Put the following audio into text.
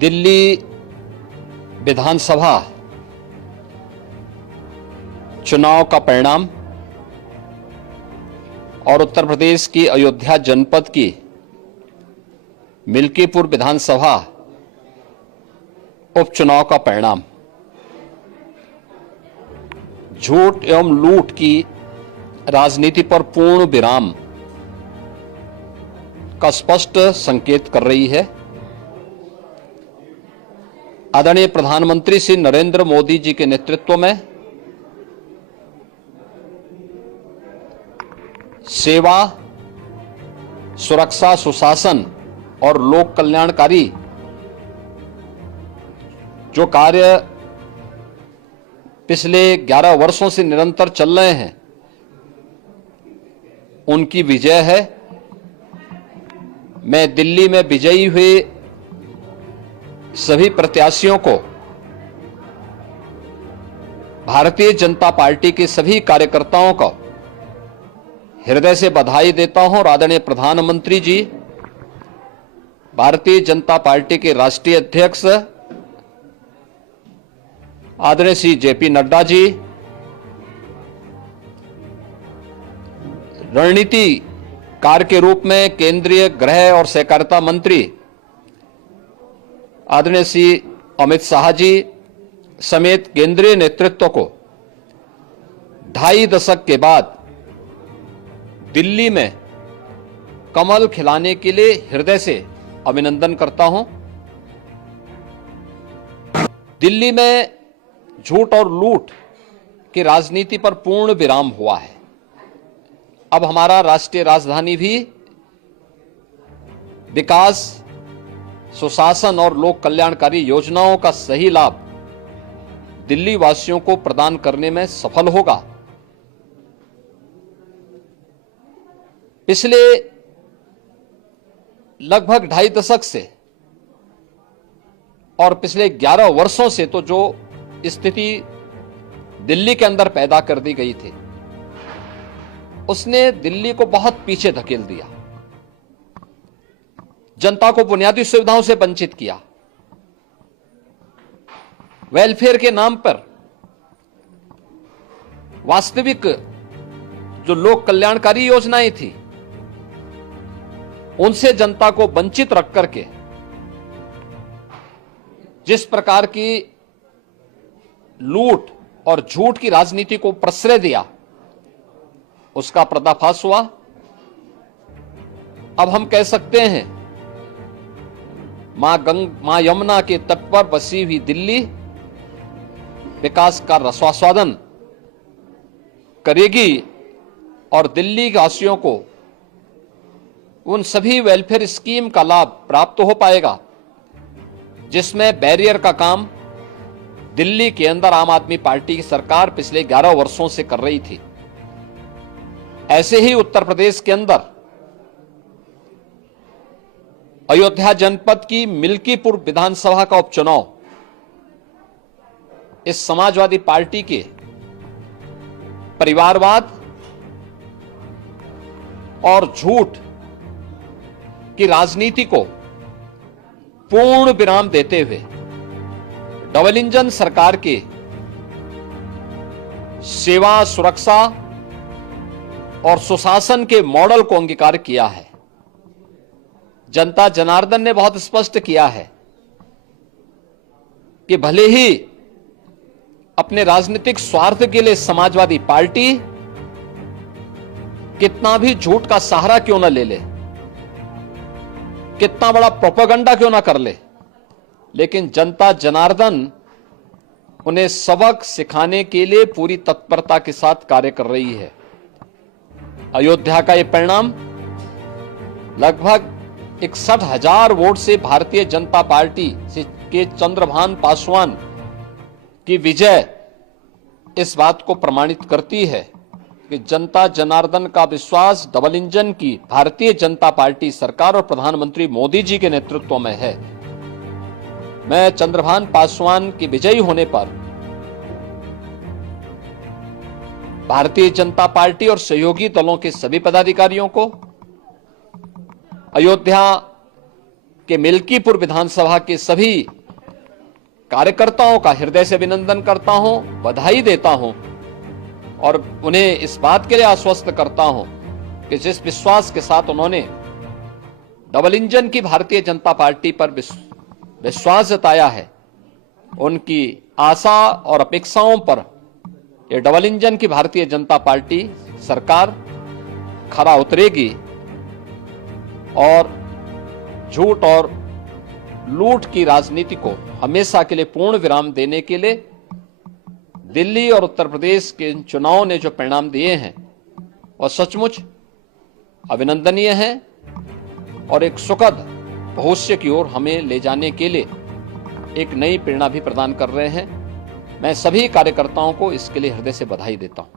दिल्ली विधानसभा चुनाव का परिणाम और उत्तर प्रदेश की अयोध्या जनपद की मिल्कीपुर विधानसभा उपचुनाव का परिणाम झूठ एवं लूट की राजनीति पर पूर्ण विराम का स्पष्ट संकेत कर रही है। आदरणीय प्रधानमंत्री श्री नरेंद्र मोदी जी के नेतृत्व में सेवा, सुरक्षा, सुशासन और लोक कल्याणकारी जो कार्य पिछले 11 वर्षों से निरंतर चल रहे हैं, उनकी विजय है। मैं दिल्ली में विजयी हुए सभी प्रत्याशियों को, भारतीय जनता पार्टी के सभी कार्यकर्ताओं को हृदय से बधाई देता हूं और आदरणीय प्रधानमंत्री जी, भारतीय जनता पार्टी के राष्ट्रीय अध्यक्ष आदरणीय श्री जेपी नड्डा जी, रणनीतिकार के रूप में केंद्रीय गृह और सहकारिता मंत्री आदरणीय श्री अमित शाह जी समेत केंद्रीय नेतृत्व को 2.5 दशक के बाद दिल्ली में कमल खिलाने के लिए हृदय से अभिनंदन करता हूं। दिल्ली में झूठ और लूट की राजनीति पर पूर्ण विराम हुआ है। अब हमारा राष्ट्रीय राजधानी भी विकास, सुशासन और लोक कल्याणकारी योजनाओं का सही लाभ दिल्ली वासियों को प्रदान करने में सफल होगा। पिछले लगभग 2.5 दशक से और पिछले 11 वर्षों से तो जो स्थिति दिल्ली के अंदर पैदा कर दी गई थी, उसने दिल्ली को बहुत पीछे धकेल दिया, जनता को बुनियादी सुविधाओं से वंचित किया। वेलफेयर के नाम पर वास्तविक जो लोक कल्याणकारी योजनाएं थी, उनसे जनता को वंचित रख करके जिस प्रकार की लूट और झूठ की राजनीति को प्रश्रय दिया, उसका पर्दाफाश हुआ। अब हम कह सकते हैं मां यमुना के तट पर बसी हुई दिल्ली विकास का रसास्वादन करेगी और दिल्ली वासियों को उन सभी वेलफेयर स्कीम का लाभ प्राप्त हो पाएगा जिसमें बैरियर का काम दिल्ली के अंदर आम आदमी पार्टी की सरकार पिछले 11 वर्षों से कर रही थी। ऐसे ही उत्तर प्रदेश के अंदर अयोध्या जनपद की मिल्कीपुर विधानसभा का उपचुनाव इस समाजवादी पार्टी के परिवारवाद और झूठ की राजनीति को पूर्ण विराम देते हुए डबल इंजन सरकार के सेवा, सुरक्षा और सुशासन के मॉडल को अंगीकार किया है। जनता जनार्दन ने बहुत स्पष्ट किया है कि भले ही अपने राजनीतिक स्वार्थ के लिए समाजवादी पार्टी कितना भी झूठ का सहारा क्यों न ले ले, कितना बड़ा प्रोपेगेंडा क्यों ना कर ले, लेकिन जनता जनार्दन उन्हें सबक सिखाने के लिए पूरी तत्परता के साथ कार्य कर रही है। अयोध्या का यह परिणाम लगभग 61,000 वोट से भारतीय जनता पार्टी के चंद्रभान पासवान की विजय इस बात को प्रमाणित करती है कि जनता जनार्दन का विश्वास डबल इंजन की भारतीय जनता पार्टी सरकार और प्रधानमंत्री मोदी जी के नेतृत्व में है। मैं चंद्रभान पासवान की विजयी होने पर भारतीय जनता पार्टी और सहयोगी दलों के सभी पदाधिकारियों को, अयोध्या कि मिल्कीपुर विधानसभा के सभी कार्यकर्ताओं का हृदय से अभिनंदन करता हूं, बधाई देता हूं और उन्हें इस बात के लिए आश्वस्त करता हूं कि जिस विश्वास के साथ उन्होंने डबल इंजन की भारतीय जनता पार्टी पर विश्वास जताया है, उनकी आशा और अपेक्षाओं पर यह डबल इंजन की भारतीय जनता पार्टी सरकार खरा उतरेगी और झूठ और लूट की राजनीति को हमेशा के लिए पूर्ण विराम देने के लिए दिल्ली और उत्तर प्रदेश के चुनावों ने जो परिणाम दिए हैं वह सचमुच अभिनंदनीय हैं और एक सुखद भविष्य की ओर हमें ले जाने के लिए एक नई प्रेरणा भी प्रदान कर रहे हैं। मैं सभी कार्यकर्ताओं को इसके लिए हृदय से बधाई देता हूं।